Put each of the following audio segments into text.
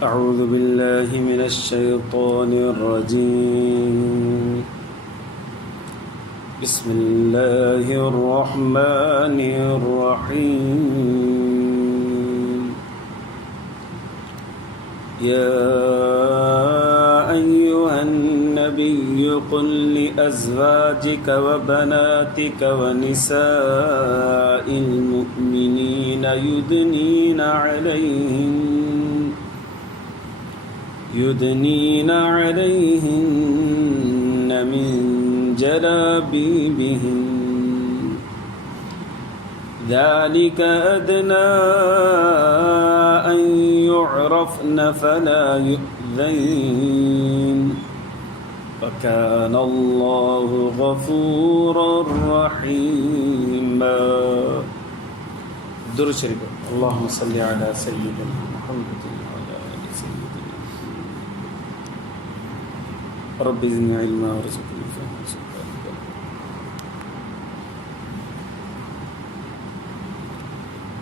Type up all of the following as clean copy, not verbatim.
أعوذ بالله من الشيطان الرجيم بسم الله الرحمن الرحيم يا أيها النبي قل لأزواجك وبناتك ونساء المؤمنين يدنين عليهن من جلابيبهن ذلك أدنى أن يعرفن فلا يؤذين وكان الله غفورا رحيما. درود شريف. اللهم صل على سيدنا محمد وعلى آل سيدنا رب زدني علما وارزقني فهما.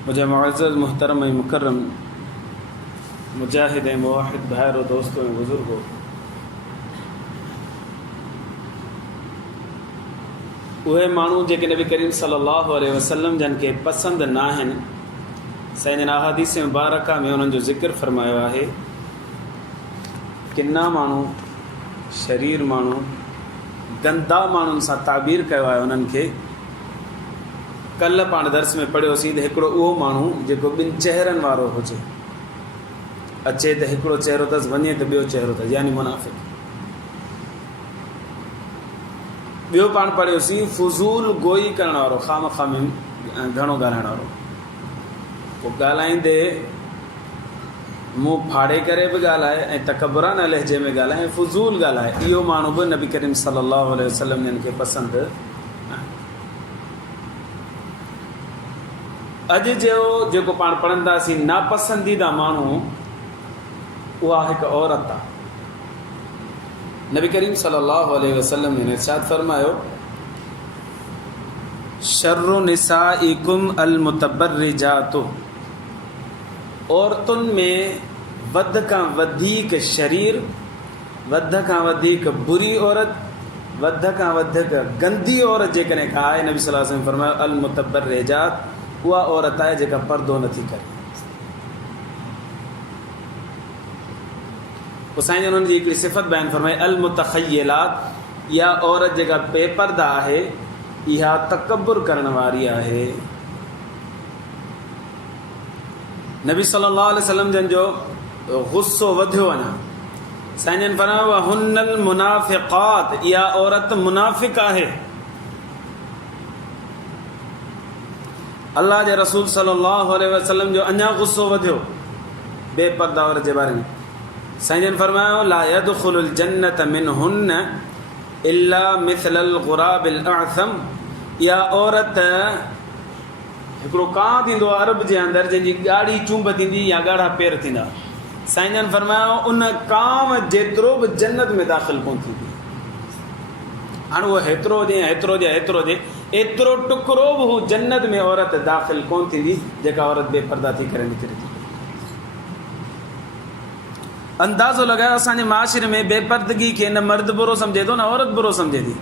मुझे मुअज़्ज़ज़ मुहतरम मुकर्रम मुजाहिद मुवाहिद भाई और दोस्तों बुजुर्गों, उहे माण्हू जेके नबी करीम सल्लल्लाहु अलैहि वसल्लम जन के पसंद ना आहिनि, सैन अहादीस मुबारका में उन्हनि जो ज़िक्र फरमायो आहे। किना माण्हू शरीर माण्हू गंदा माण्हुनि सां ताबीर कयो आहे। उन्हनि खे कल्ह पाण दर्स में पढ़ियोसीं त हिकिड़ो उहो माण्हू जेको ॿिनि चेहरनि वारो हुजे, अचे त हिकिड़ो चेहरो अथसि, वञे त ॿियो चेहरो अथसि, यानी मुनाफ़िक़। ॿियो पाण पढ़ियोसीं फुज़ूल गोई करण वारो, खामखा में घणो ॻाल्हाइण वारो, पोइ ॻाल्हाईंदे मुंहुं फाड़े करे बि ॻाल्हाए ऐं तकबुराना लहजे में ॻाल्हाए ऐं फुज़ूल ॻाल्हाए। इहो माण्हू बि नबी करीम सल्लल्लाहु अलैहि वसल्लम जन खे पसंदि। अॼु जो जेको पाण पढ़ंदासीं नापसंदीदा माण्हू, उहा हिकु औरत आहे। नबी करीम सल्लल्लाहु अलैहि वसल्लम ने इरशाद फरमायो, शर्रु निसाइकुम अल मुतबर्रिजातु, औरतुनि में वध खां वधीक शरीर, वध खां वधीक बुरी औरत, वध खां वधीक गंदी औरत जेकॾहिं का आहे, नबी सल्लल्लाहु अलैहि वसल्लम फरमायो अल मुतबर्रिजात, उहा औरत आहे जेका पर्दो नथी करे। पोइ साईं उन्हनि जी हिकिड़ी सिफ़त बयानु फरमाई, अल मुतख़य्यलात, इहा औरत जेका बेपर्दा आहे, इहा तकबुर करण वारी आहे। नबी सल्लल्लाहु अलैहि वसल्लम जन जो गुस्सो वधियो वञा, साईं जन फरमायो हुन्नल मुनाफ़िक़ात, इहा औरत मुनाफ़िक़ आहे। अल्लाह जे रसूल सल्लल्लाहु अलैहि वसल्लम जो अञा गुस्सो वधियो बेपर्दा औरत जे बारे में। साईं जन फरमायो ला यदखुलुल जन्नत मिनहुन्न इल्ला मिथलल गुराबिल अअसम, इहा औरत हिकिड़ो कां थींदो आहे अरब जे अंदरि, जंहिंजी ॻाढ़ी चूंब थींदी या ॻाढ़ा पेर थींदा। साईं जन फरमायो उन कांव जेतिरो बि जन्नत में दाख़िल कोन थींदी। हाणे उहो हेतिरो हुजे हेतिरो हुजे हेतिरो हुजे, एतिरो टुकड़ो बि हू जन्नत में औरत दाख़िल कोन थींदी जेका औरत बेपर्दा थी करे निकिरे थी। अंदाज़ो लॻायो असांजे माशरे में बेपर्दगी खे न मर्द बुरो सम्झे थो, न औरत बुरो सम्झे थी।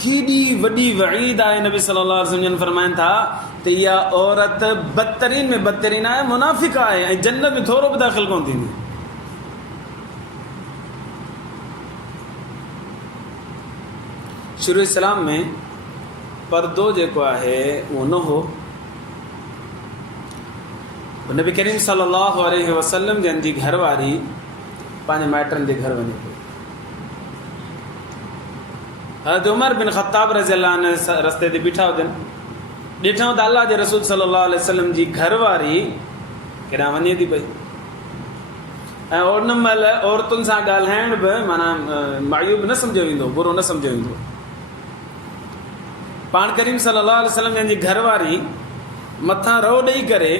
केॾी वॾी वईद आहे। नबी सल्लल्लाहु अलैहि वसल्लम फरमाइनि था त इहा औरत बदतरीन में बदतरीन आहे, मुनाफ़िक़ आहे ऐं जन्नत में थोरो बि दाख़िल कोन थींदी। शुरू इस्लाम में पर्दो जेको आहे उहो न हो। नबी करीम सल्लल्लाहु अलैहि वसल्लम जन जी घरवारी पंहिंजे माइटनि जे घर वञे पई। हज़रत उमर बिन ख़त्ताब रज़ी अल्लाह अन्हु रस्ते ते बीठा हुजनि, ॾिठो त अल्लाह जे रसूल सल्लल्लाहु अलैहि वसल्लम जी घरवारी केॾांहुं वञे थी पई ऐं उन महिल औरतुनि सां ॻाल्हाइण बि माना मायूब न सम्झो वेंदो, बुरो न सम्झो वेंदो। पाण करीम सल्लल्लाहु अलैहि वसल्लम जन जी घरवारी मथां रो ॾेई करे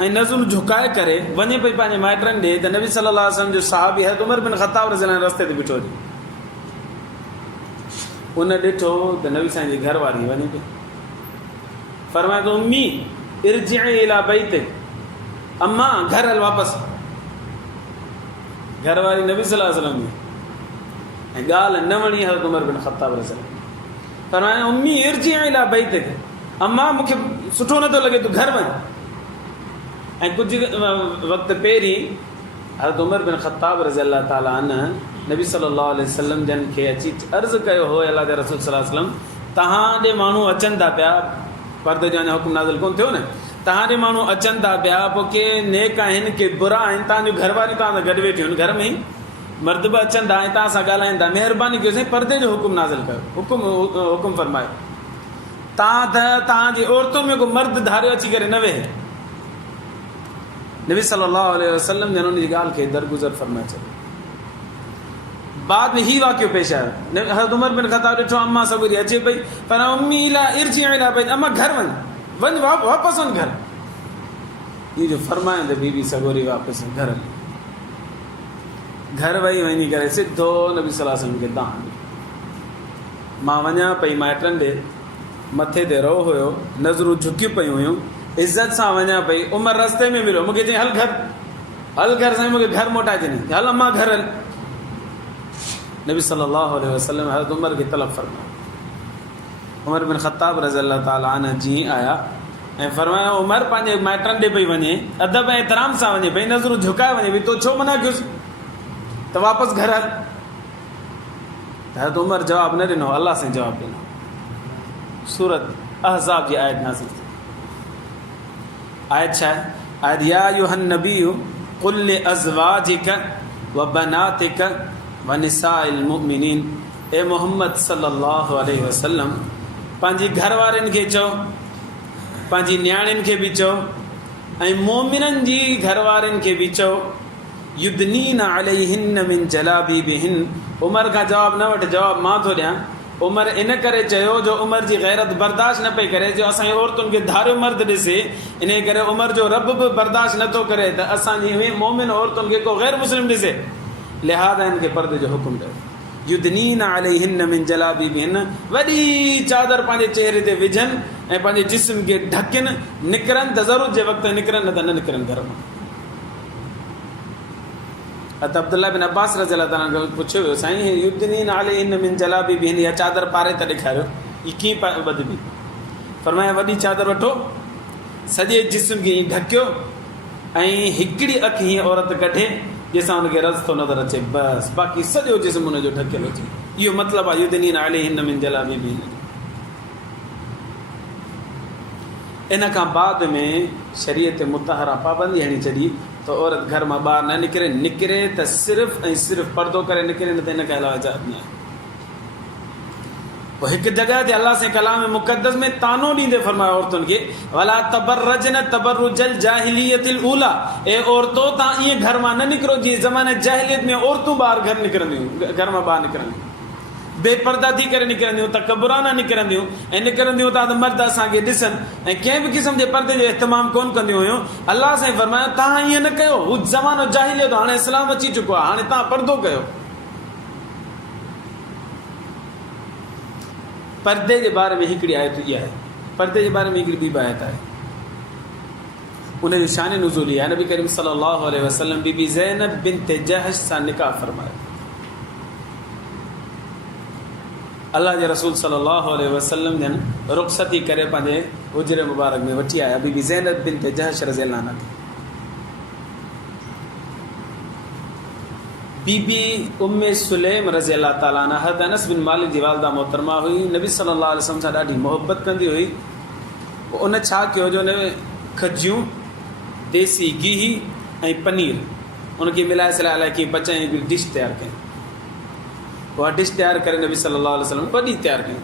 ऐं नज़ुल झुकाए करे वञे पई पंहिंजे माइटनि ॾे, त नबी सल्लल्लाहु अलैहि वसल्लम जो साहबी हज़रत उमर बिन ख़त्ताब रज़ी अल्लाह अन्हु रस्ते ते बीठो हुजे। उन ॾिठो त नबी साईं जी घरवारी वञे पई, फरमाए तो उम्मी इरजिई इला बैतिक, अम्मा घर हल वापसि। घर वारी नबी सल्लल्लाहु अलैहि वसल्लम जी ऐं ॻाल्हि न वणी हज़रत उमर बिन ख़त्ताब रज़ियल्लाहु अन्हु फरमाया उम्मी इरजी इला बैतिक, अम्मा मूंखे सुठो नथो लॻे तूं घर वञ। ऐं कुझु वक़्तु पहिरीं हज़रत उमर बिन ख़त्ताब रज़ियल्लाहु ताला अन्हु नबी सल्लल्लाहु अलैहि वसल्लम जन खे अची अर्ज़ु कयो हो, अल्लाह जे रसूल सल्लल्लाहु अलैहि वसल्लम तव्हां ॾे माण्हू अचनि था पिया, पर्दे जो अञा हुकुम नाज़िल कोन थियो न, तव्हां ॾे माण्हू अचनि था पिया, पोइ के नेक आहिनि के बुरा आहिनि, तव्हांजूं घरवारियूं तव्हां सां गॾु वेठियूं आहिनि, घर में ई मर्द बि अचनि था ऐं तव्हां सां ॻाल्हाइनि था, महिरबानी कयो साईं पर्दे जो हुकुम नाज़िल कयो, हुकुम फरमायो। तव्हांजी औरतुनि में को मर्द धारियो अची करे न वेहे। नबी सल्लल्लाहु अलैहि वसल्लम जन उन जी ॻाल्हि खे दरगुज़र फरमाए छॾियो। बाद में ही वाक़ियो पेश आयो, हज़रत उमर बिन ख़त्ताब ॾिठो अम्मा सगोरी अचे पई, पर उम्मी इला इरजी इला बैत, अम्मा घर वञ वापसि वञ घर। इहो जो फरमाइनि त बीबी सगोरी वापसि घर हली, घर वई वञी करे सिधो नबी सल्लल्लाहु अलैहि वसल्लम खे दान ॾिनो। मां वञा पई माइटनि ॾे, मथे ते रो हुयो, नज़रूं झुकियूं पयूं हुयूं, इज़त सां वञा पई, उमर रस्ते में मिलियो, मूंखे चई हल घर साईं, मूंखे घर मोटाए ॾिनी, हल अम्मा घर हल। नबी सल्लल्लाहु अलैहि वसल्लम हज़रत उमर खे तलब फरमायो। उमर बिन ख़त्ताब रज़ियल्लाहु ताला अन्हु जीअं आया ऐं फरमाया उमर पंहिंजे माइटनि ॾे पई वञे, अदब ऐं एतिराम सां वञे पई, नज़रूं झुकाए वञे पई, तो छो मना कयोसि त वापसि घर हल। हज़रत उमर जवाबु न ॾिनो, अलाह सां जवाबु ॾिनो। सूरत अहज़ाब जी आयत नाज़िल थी। आयत छा आहे? आयत या अय्युहन नबिय्यु क़ुल लिअज़वाजिक व बनातिक व निसाइल मुमिनीन, ए मोहम्मद सल्लल्लाहु अलैहि वसल्लम पंहिंजी घर वारनि खे चओ, पंहिंजी न्याणियुनि खे बि चओ ऐं मोमिननि जी घर वारनि खे बि चओ, युदनीन अलैहिन मिन जलाबीबिहिन। उमर खां जवाबु न वठि, जवाबु मां थो ॾियां। उमर इन करे चयो जो उमर जी गैरत बर्दाश्त न पई करे, जो असांजी औरतुनि खे धारियो मर्द ॾिसे, इन करे उमर जो रब बि बर्दाश्त नथो करे त असांजी मोमिन औरतुनि खे को गैर मुस्लिम ॾिसे, लिहाज़ा हिन खे पर्दे जो हुकुम ॾियो। युदनीन अलैहिन मिन जलाबीबिहिन, वॾी चादर पंहिंजे चेहरे ते विझनि ऐं पंहिंजे जिस्म खे ढकनि, निकिरनि त ज़रूरत जे वक़्तु निकिरनि, न त न निकिरनि घर मां। त अब्दुल्ला बिन अब्बास रज़ियल्लाहु ताला खां पुछियो वियो, साईं युदनीन अलैहिन मिन जलाबीबिहिन, इहा चादर पारे त ॾेखारियो, ही कीअं ॿधबी? फरमाया वॾी चादर वठो, सॼे जिस्म खे ईअं ढकियो ऐं हिकिड़ी अखि हीअं औरत कढे जंहिंसां हुनखे रस्तो नज़र अचे, बसि बाक़ी सॼो जिस्म हुनजो ढकियलु हुजे। इहो मतिलबु आहे युदनीन अलैहिन मिन जलाबीबिहिन। इन खां बाद में शरीयत मुतहरा पाबंदी हणी छॾी त औरत घर मां ॿाहिरि न निकिरे, निकिरे त सिर्फ़ु ऐं सिर्फ़ु पर्दो करे निकिरे, न त हिन खां अलावा इजाज़त न आहे। पोइ हिकु जॻह ते अलाह से कलाम मुक़द्दस में तानो ॾींदे फरमायो औरतुनि खे, वला तबर्रजन तबर्रुजल जाहिलियतिल ऊला, ए औरतो तव्हां ईअं घर मां न निकिरो जीअं ज़माने जाहिलियत में औरतूं ॿाहिरि घर निकिरंदियूं, घर मां ॿाहिरि निकिरंदियूं, बेपर्दा थी करे निकिरंदियूं, तकबुराना निकिरंदियूं ऐं निकिरंदियूं था त मर्द असांखे ॾिसनि ऐं कंहिं बि क़िस्म जे पर्दे जो इस्तेमालु कोन कंदियूं हुयूं। अलाह साईं फरमायो तव्हां ईअं न कयो, हू ज़मानो जाहिलियत, हाणे इस्लाम अची चुको आहे, हाणे तव्हां पर्दो कयो। पर्दे जे बारे में हिकिड़ी आयत इहा आहे, पर्दे जे बारे में हिकिड़ी ॿी आयत आहे, उनजी शान नुज़ूली आहे। नबी करीम सल्लल्लाहु अलैहि वसल्लम बीबी ज़ैनब बिन्त जहश सां निकाह फरमायो। अल्लाह जे रसूल सल्लल्लाहु अलैहि वसल्लम जन रुख़सती करे पंहिंजे हुजरे मुबारक में वठी आया बीबी ज़ैनब बिन्त जहश रज़ियल्लाहु अन्हा। बीबी उम्मे सुलैम रज़ियल्लाहु ताला अन्हा हज़रत अनस बिन मालिक जी वालदा मोहतरमा हुई, नबी सल्लल्लाहु अलैहि वसल्लम सां ॾाढी मोहबत कंदी हुई। उन छा कयो जो उन खजियूं, देसी गिह ऐं पनीर उनखे मिलाए सलाह लाइ कीअं पचाई, हिकिड़ी डिश तयारु कई। उहा डिश तयारु करे नबी सल्लल्लाहु अलैहि वसल्लम वॾी तयारु कई,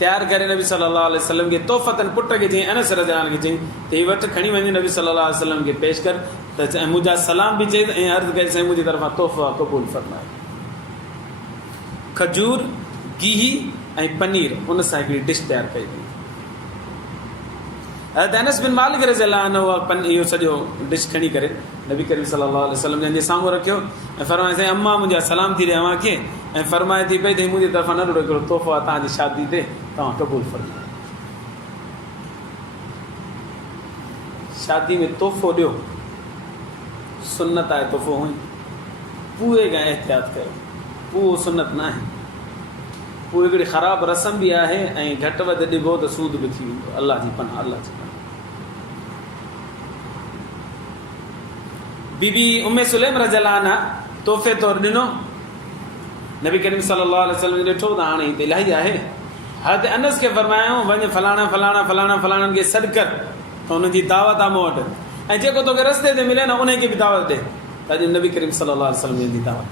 तयारु करे नबी सल्लल्लाहु अलैहि वसल्लम खे तोहफ़तन पुट खे चई, अनस रज़ियल्लाहु अन्हु खे चई त हीअ वटि खणी वञी नबी सल्लल्लाहु अलैहि वसल्लम खे पेश कर, त मुंहिंजा सलाम बि चई ऐं अर्ज़ु कई साईं मुंहिंजी तरफ़ां तोहफ़ो क़बूल फरमायो। खजूर, गिह ऐं पनीर उन सां हिकिड़ी डिश तयारु कई वई। हज़रत अनस बिन मालिक रज़ियल्लाहु अन्हु इहो सॼो डिश खणी करे नबी करीम सल्लल्लाहु अलैहि वसल्लम जे साम्हूं रखियो ऐं फरमाए साईं अम्मा मुंहिंजा सलाम थी ॾियां खे, ऐं फरमाए थी पई त मुंहिंजी तरफ़ां नंढड़ो हिकिड़ो तोहफ़ो आहे तव्हांजी शादी ते, तव्हां क़बूल फरमायो। शादी में तोहफ़ो ॾियो, सुन्नत आहे तोहफ़ो हुई, पूए खां एहतियात कयो. पूओ सुनत न आहे. पूओ हिकिड़ी ख़राबु रस्म बि आहे ऐं घटि वधि ॾिबो त सूद बि थी वेंदो. अलाह जी पनाह, अलाह जी पनाह. बीबी उम्मे सुलैम रज़ियल्लाहु अन्हा तोहफ़े तौरु ॾिनो. नबी करीम सल्लल्लाहु अलैहि वसल्लम ॾिठो त हाणे हिते इलाही आहे. हज़रत अनस खे फरमायो वञ फलाणा फलाणा फलाणा फलाणनि खे सॾु कर त हुननि जी दावत आहे मूं वटि, ऐं जेको तोखे रस्ते ते मिले न उनखे बि दावत ॾे. त अॼु नबी करीम सल्लल्लाहु अलैहि वसल्लम जी दावत.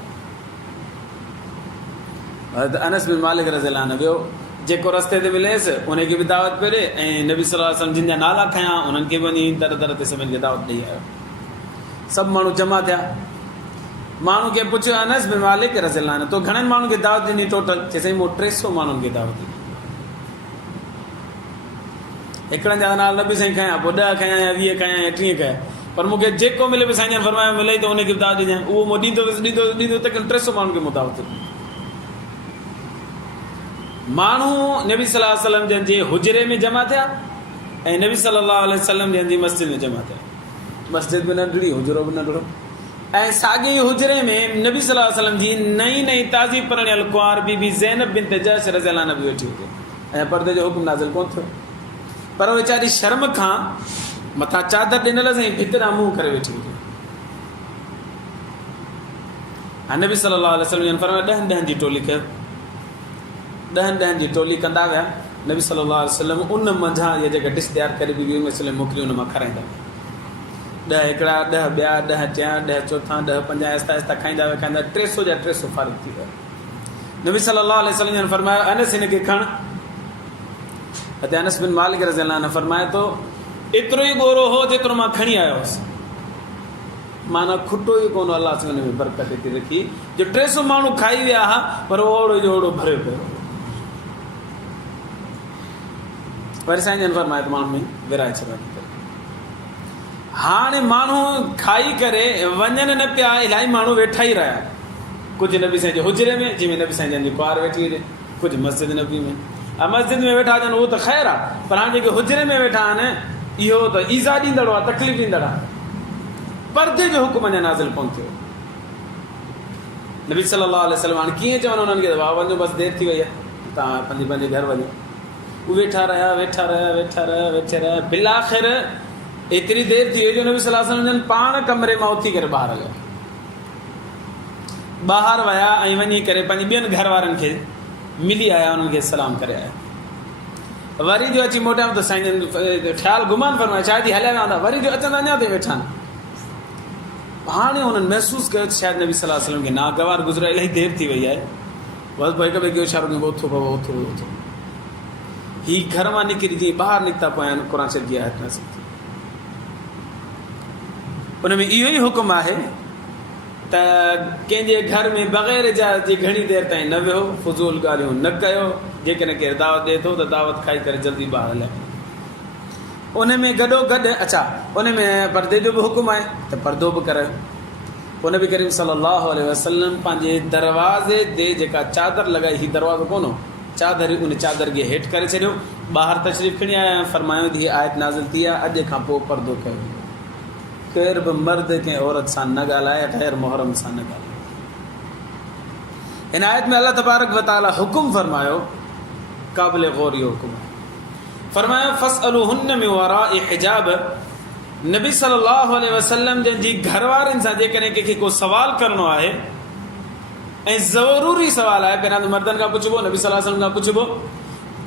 हज़रत अनस बिन मालिक रज़ियल्लाहु अन्हु वियो, जेको रस्ते ते मिलेसि उनखे बि दावत पियो ॾे, ऐं नबी सल्लल्लाहु अलैहि वसल्लम जिन जा नाला खयां उन्हनि खे वञी दर दर ते सभिनि खे दावत ॾेई आयो. सभु माण्हू जमा थिया. माण्हू खे पुछियो अनस बिन मालिक रज़ियल्लाहु अन्हु तो घणनि माण्हुनि खे दावत ॾिनी टोटल? चई मूं 300 माण्हुनि खे दावत ॾिनी. हिकिड़नि जा नाला नबी साईं खयां, पोइ 10 खयां या 20 खयां या 30 खयां, पर मूंखे जेको मिले पियो साईं जन फरमायो मिले त उनखे बि दावत ॾिजां. उहो मूं ॾींदो त 300 माण्हुनि खे मूं दावत ॾिनी. माण्हू नबी सल्लल्लाहु अलैहि वसल्लम जन जे हुजरे में जमा थिया ऐं नबी सल्लल्लाहु अलैहि वसल्लम जन जी मस्जिद में जमा थिया. मस्जिद बि नंढड़ी, हुजरो बि नंढड़ो, ऐं साॻे हुजरे में नबी सल्लल्लाहु अलैहि वसल्लम जी नई ताज़ी परिणियल कुंवार बीबी ज़ैनब बिन्त जहश रज़ियल्लाहु अन्हा बि वेठी हुई, ऐं पर्दे जो हुकुम नाज़िल कोन थियो. पर वीचारी शर्म खां मथां चादर ॾिनल ऐं भितरां मुंहुं करे वेठी हुई. नबी सल्लल्लाहु अलैहि वसल्लम फरमायो 10 जी टोली कयो. 10 जी टोली कंदा विया. नबी सल्लल्लाहु अलैहि वसल्लम उन मंझां इहा जेका डिश तयारु करे बीबी उम्मे सुलैम मोकिली उन मां खाराईंदा. 10 हिकिड़ा, 10 ॿिया, 10 टियां, 10 चोथां, 10 पंजां, आहिस्ता आहिस्ता खाईंदा विया 300 जा 300 फारिग थी विया. नबी सल्लल्लाहु अलैहि वसल्लम फरमायो अनस हिनखे खण. हज़रत अनस बिन मालिक रज़ियल्लाहु अन्हु फरमाए थो एतिरो ई ॻोरो हो जेतिरो मां खणी आयो हुउसि. माना खुटो ई कोन. अलाह सां हुन में बरकत थी रखी जो 300 माण्हू खाई विया हुआ, पर ओड़ो जो ओड़ो भरियो पियो. वरी साईं जन फरमाए त माण्हू में विराए छॾियो. हाणे माण्हू खाई करे वञनि न पिया. इलाही माण्हू वेठा ई रहिया. कुझु नबी साईं जे हुजरे में जंहिंमें नबी साईं जन जी कुंवार वेठी हुजे, कुझु मस्जिद नबी में. मस्जिद में वेठा हुजनि उहो त ख़ैरु आहे, पर हाणे जेके हुजरे में वेठा आहिनि इहो त ईज़ा ॾींदड़ आहे, तकलीफ़ ॾींदड़ आहे. पर्दे जो हुकुम अञा नाज़िल कोन थियो. नबी सल्लल्लाहु अलैहि वसल्लम हाणे कीअं चवनि उन्हनि खे वाह वञो बसि देरि थी वई आहे, तव्हां पंहिंजे घर वञो. उहे वेठा रहिया. बिलाख़िर एतिरी देरि थी वई जो नबी सल्लल्लाहु अलैहि वसल्लम पाण कमरे मां उथी करे ॿाहिरि हलिया. ॿाहिरि विया ऐं वञी करे पंहिंजे ॿियनि घर वारनि खे मिली आया, उन्हनि खे सलाम करे आया. वरी जो अची मोटियां त साईं जन ख़्यालु घुमान फरमाए शायदि हलिया विया हूंदा. वरी जो अचंदा अञा ते वेठा आहिनि. हाणे हुननि महसूसु कयो शायदि नबी सल्लल्लाहु अलैहि वसल्लम खे नागवार गुज़रियो, इलाही देरि थी वई आहे. बसि हिक ॿिए खे इशारो कयो उथो बाबा उथो. हीअ घर मां निकिरी जीअं ॿाहिरि निकिता पिया आहिनि क़ुर शरीफ़ जी आयत नाज़िल थी. उन में इहो ई हुकुम आहे त कंहिंजे घर में बग़ैर इजाज़त जे घणी देरि ताईं न वियो, फज़ूल ॻाल्हियूं न कयो. जेकॾहिं केरु दावत ॾिए थो त दावत खाई करे जल्दी ॿाहिरि हलिया. उन में गॾोगॾु अच्छा उन में पर्दे जो बि हुकुम आहे त पर्दो बि करायो. पोइ नबी करीम सल्लल्लाहु अलैहि वसल्लम पंहिंजे दरवाज़े ते जेका चादर लॻाई, हीउ दरवाज़ो कोन हो, चादर उन चादर खे हेठि करे छॾियो, ॿाहिरि तशरीफ़ खणी आया. फरमायो त हीअ आयत नाज़िल थी आहे अॼु खां पोइ पर्दो कयो. केरु बि मर्द कंहिं औरत सां न ॻाल्हाए, ग़ैर मुहरम सां न ॻाल्हाए. हिन आयत में अल्लाह तबारक व तआला हुकुम फरमायो, क़ाबिल गौर इहो हुकुम आहे. फरमायो फसअलुहुन्न मिन वराइ हिजाब. नबी सल्लल्लाहु अलैहि वसल्लम जंहिंजी घरवारनि सां जेकॾहिं कंहिंखे को सवाल करिणो आहे ऐं ज़रूरी सवाल आहे, पहिरियां त मर्दनि खां पुछिबो, नबी सल्लल्लाहु अलैहि वसल्लम खां पुछिबो,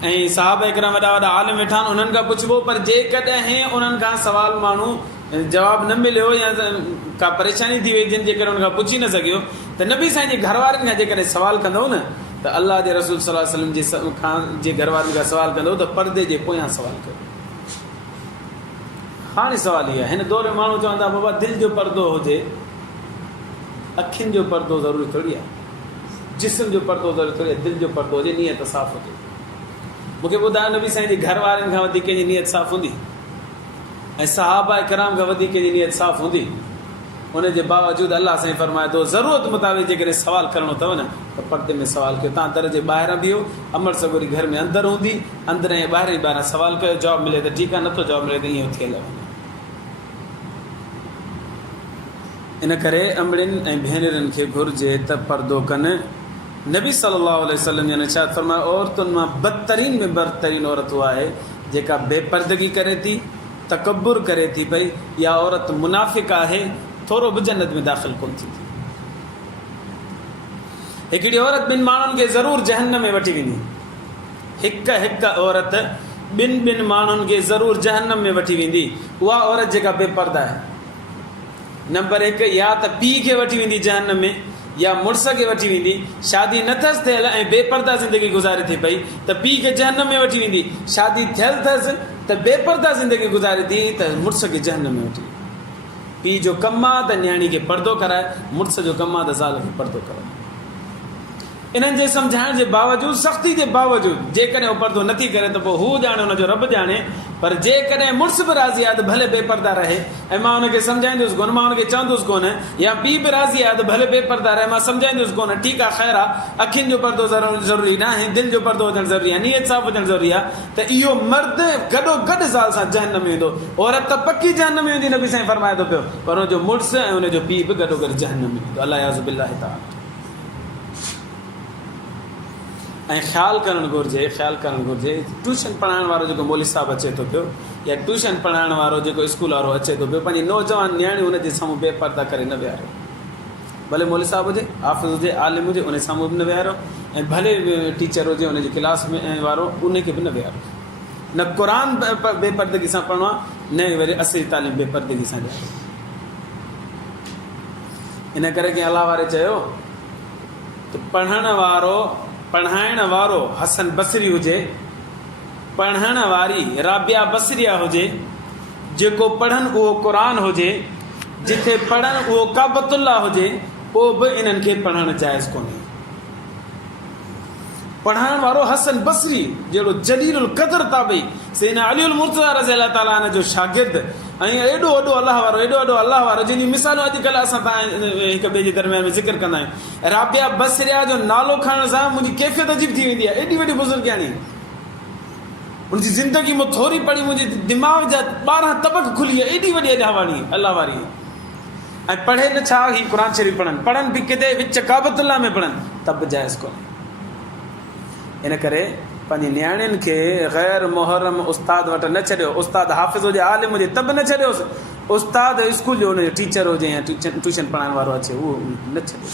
ऐं साहबा इकराम वॾा वॾा आलिम वेठा आहिनि उन्हनि खां पुछिबो. पर जेकॾहिं उन्हनि खां सवाल माण्हू जवाबु न मिलियो या का परेशानी थी वई जिन जे करे उन खां पुछी न सघियो, त नबी साईं जे घरवारनि खां जेकॾहिं सवाल कंदो न त अल्लाह जे रसूल सल्लल्लाहु अलैहि वसल्लम जे घरवारनि खां सवाल कंदो त पर्दे जे पोयां सवाल कयो. हाणे सवाल इहो आहे, हिन दौर में माण्हू चवंदा बाबा दिलि जो पर्दो हुजे, अखियुनि जो पर्दो ज़रूरी थोरी आहे, जिस्म जो पर्दो ज़रूरी थोरी आहे, दिलि जो पर्दो हुजे, नियत साफ़ हुजे. मूंखे ॿुधायो नबी साईं जे घर वारनि खां वधीक कंहिंजी नियत साफ़ हूंदी ऐं सहाबा किराम खां वधीक कंहिंजी नियत साफ़ हूंदी. उनजे बावजूदि अल्लाह साईं फरमाए थो ज़रूरत मुताबिक़ जेकॾहिं सवालु करिणो अथव न त पर्दे में सवालु कयो. तव्हां दर जे ॿाहिरां बीहो, अमर सगोरी घर में अंदरि हूंदी, अंदरि ऐं ॿाहिरां सवालु कयो. जवाबु मिले त ठीकु आहे, नथो जवाबु मिले त ईअं थियल. इन करे अमड़िन ऐं भेनरनि खे घुरिजे त पर्दो कनि। नबी सल्लल्लाहु अलैहि वसल्लम जन इरशाद फरमायो औरतुनि मां बदतरीन में बदतरीन औरत उहा आहे जेका बेपर्दगी करे थी, तकब्बुर करे थी पई। इहा औरत मुनाफ़िक आहे, थोरो बि जन्नत में दाख़िल कोन थी। हिकिड़ी औरत ॿिनि माण्हुनि खे ज़रूरु जहन्नम में वठी वेंदी। हिकु औरत ॿिनि माण्हुनि खे ज़रूरु जहन्नम में वठी वेंदी। उहा औरत जेका बेपर्दा आहे। नंबर 1, या त पीउ खे वठी वेंदी जहन्नम में, या मुड़ुस खे वठी वेंदी। शादी न अथसि थियल ऐं बेपर्दा ज़िंदगी गुज़ारे थी पई त पीउ खे जहन्नम में वठी वेंदी। शादी थियल अथसि त बेपर्दा ज़िंदगी गुज़ारे थी त मुड़ुस खे जहन्नम में वठी वेंदी। पीउ जो कमु आहे त न्याणी खे पर्दो कराए, मुड़ुस जो कमु आहे त ज़ाल खे पर्दो कराए। इन्हनि जे सम्झाइण जे बावजूदि, सख़्ती जे बावजूदि जेकॾहिं उहो पर्दो नथी करे त पोइ हू ॼाणे, हुनजो रब ॼाणे। पर जेकॾहिं मुड़ुस बि राज़ी आहे त भले बेपर्दा रहे ऐं मां हुनखे सम्झाईंदुसि कोन, मां हुनखे चवंदुसि कोन, या पीउ बि राज़ी आहे त भले बेपर्दा रहे, मां सम्झाईंदुसि कोन, ठीकु आहे, ख़ैरु आहे, अखियुनि जो पर्दो ज़रूरी न आहे, दिलि जो पर्दो हुजणु ज़रूरी आहे, नियत साफ़ हुजणु ज़रूरी आहे। त इहो मर्द गॾो गॾु ज़ाल सां जहन्नम में वेंदो। औरत त पकी जहन्नम में वेंदी, नबी साईं फरमाए थो पियो, पर हुनजो मुड़ुस ऐं हुनजो पीउ बि गॾो गॾु जहन्नम में वेंदो। अल्लाह याज़ बिल्लाहि ताला। ऐं ख़्यालु करणु घुरिजे ट्यूशन पढ़ाइण वारो जेको मौली साहिबु अचे थो पियो, या ट्यूशन पढ़ाइण वारो जेको स्कूल वारो अचे थो पियो, पंहिंजी नौजवान न्याणी हुनजे साम्हूं बेपर्दा करे न विहारियो। भले मौली साहिबु हुजे, हाफ़िज़ हुजे, आलिम हुजे, उन साम्हूं बि न विहारियो। ऐं भले टीचर हुजे हुनजी क्लास में वारो, उनखे बि न विहारियो। न क़ुरान बेपर्दगी सां पढ़णो आहे, न वरी असली तालीम बेपर्दगी सां ॾियणो। इन करे कंहिं अलाह वारे चयो त पढ़ाइण वारो हसन बसरी हुजे, पढ़ण वारी राबिया बसरिया हुजे, जेको पढ़नि उहो क़ुरान हुजे, जिथे पढ़नि उहो काबतुल्लाह हुजे, पोइ बि इन्हनि खे पढ़णु जाइज़ कोन्हे। पढ़ाइण वारो हसन बसरी जहिड़ो जलीलुल क़दर ताबई सैयदना अलीउल मुर्तज़ा रज़ियल्लाहु ताला अन्हु जो शागिर्द, ऐं एॾो वॾो अलाह वारो जिन मिसालूं अॼुकल्ह असां हिक ॿिए जे दरमियान में ज़िक्र कंदा आहियूं। राबिया बसरिया जो नालो खणण सां मुंहिंजी कैफ़ियत अजीब थी वेंदी आहे। एॾी वॾी बुज़ुर्गानी, हुनजी ज़िंदगी मूं थोरी पढ़ी, मुंहिंजे दिमाग़ जा 12 तबक़ खुली विया। एॾी वॾी अॼावाणी अलाह वारी। ऐं पढ़े न छा, ही क़ुरान शरीफ़ पढ़नि बि किथे विच काबतुल्लाह में पढ़नि त बि जाइज़ कोन्हे। इन करे पंहिंजी न्याणियुनि खे ग़ैर मुहर्रम उस्ताद वटि न छॾियो। उस्ताद हाफ़िज़ हुजे, आलिम हुजे, त बि न छॾियोसि। उस्ताद स्कूल जो हुनजो टीचर हुजे या ट्यूशन पढ़ाइण वारो अचे, उहो न छॾियो।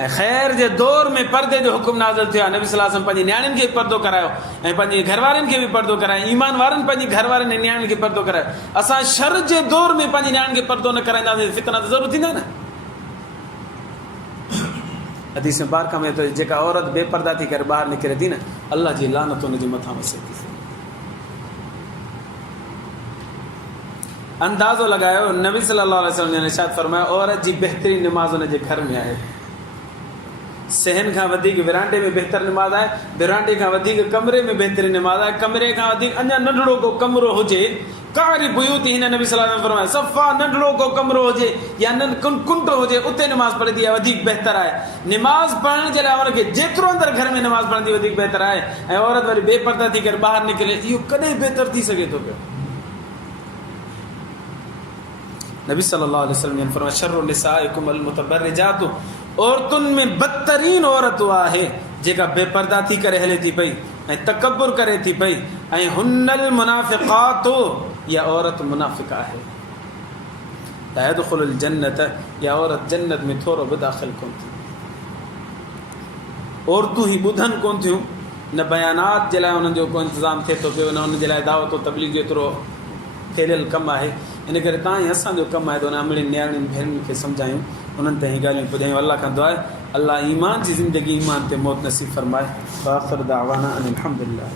ऐं ख़ैर जे दौर में पर्दे जो हुकुम नाज़िल थियो आहे। नबी सल्लल्लाहु अलैहि वसल्लम पंहिंजी न्याणियुनि खे पर्दो करायो ऐं पंहिंजे घरवारनि खे बि पर्दो करायो। ईमान वारनि पंहिंजी घरवारनि ऐं न्याणियुनि खे पर्दो करायो। असां शर जे दौर में पंहिंजी न्याणियुनि खे पर्दो न कराईंदासीं, फितना त ज़रूरु थींदा न। हदीस में बार में तो जेका औरत बेपर्दा थी करे ॿाहिरि निकिरे थी न, अल्लाह जी लानत हुनजे मथां वसे थी। अंदाज़ो लॻायो, नबी सल्लल्लाहु अलैहि वसल्लम ने इरशाद फरमायो, औरत जी बहितरीन निमाज़ हुनजे घर में आहे। सहन खां वधीक विरांडे में बहितर निमाज़ आहे, विरांडे खां वधीक कमरे में बहितरीन निमाज़ आहे, कमरे खां वधीक अञा नंढड़ो को कमरो हुजे, कारी बुयूत हिन नबी सल्लल्लाहु अलैहि वसल्लम फरमायो, सफ़ा नंढड़ो को कमरो हुजे या कुंटो हुजे, उते निमाज़ पढ़ी आहे वधीक बहितर आहे। निमाज़ पढ़ण जे लाइ हुनखे जेतिरो अंदरि घर में निमाज़ पढ़ंदी वधीक बहितर आहे। ऐं औरत वरी बेपर्दा थी करे ॿाहिरि निकिरे, इहो कॾहिं बहितर थी सघे थो पियो। नबी सल्लल्लाहु अलैहि वसल्लम ने फरमाया, शर्रु निसाइकुम अल मुतबर्रिजातु, औरतुनि में बदतरीन औरत उहा आहे जेका बेपर्दा थी करे हले थी पई ऐं तकब्बुर करे थी पई। ऐं हुन्नल मुनाफ़िक़ातु, या औरत मुनाफ़िक़ आहे। ला यदखुलुल जन्नत, या औरत जन्नत में थोरो बि दाख़िल कोन थी। औरतूं ही ॿुधनि कोन थियूं, न बयानात जे लाइ हुननि जो को इंतज़ाम थिए थो पियो, न हुननि जे लाइ दावत तबलीग जो एतिरो फैलियल कमु आहे। इन करे तव्हां ई असांजो कमु आहे त हुन अमड़ियुनि न्याणियुनि भेनरुनि खे सम्झायूं, उन्हनि ते ॻाल्हियूं पुॼायूं। अल्लाह खां दुआ आहे अल्लाह ईमान जी ज़िंदगी ईमान ते मौत नसीब फरमाए। आख़िर दावाना अनिल हम्दुलिल्लाह।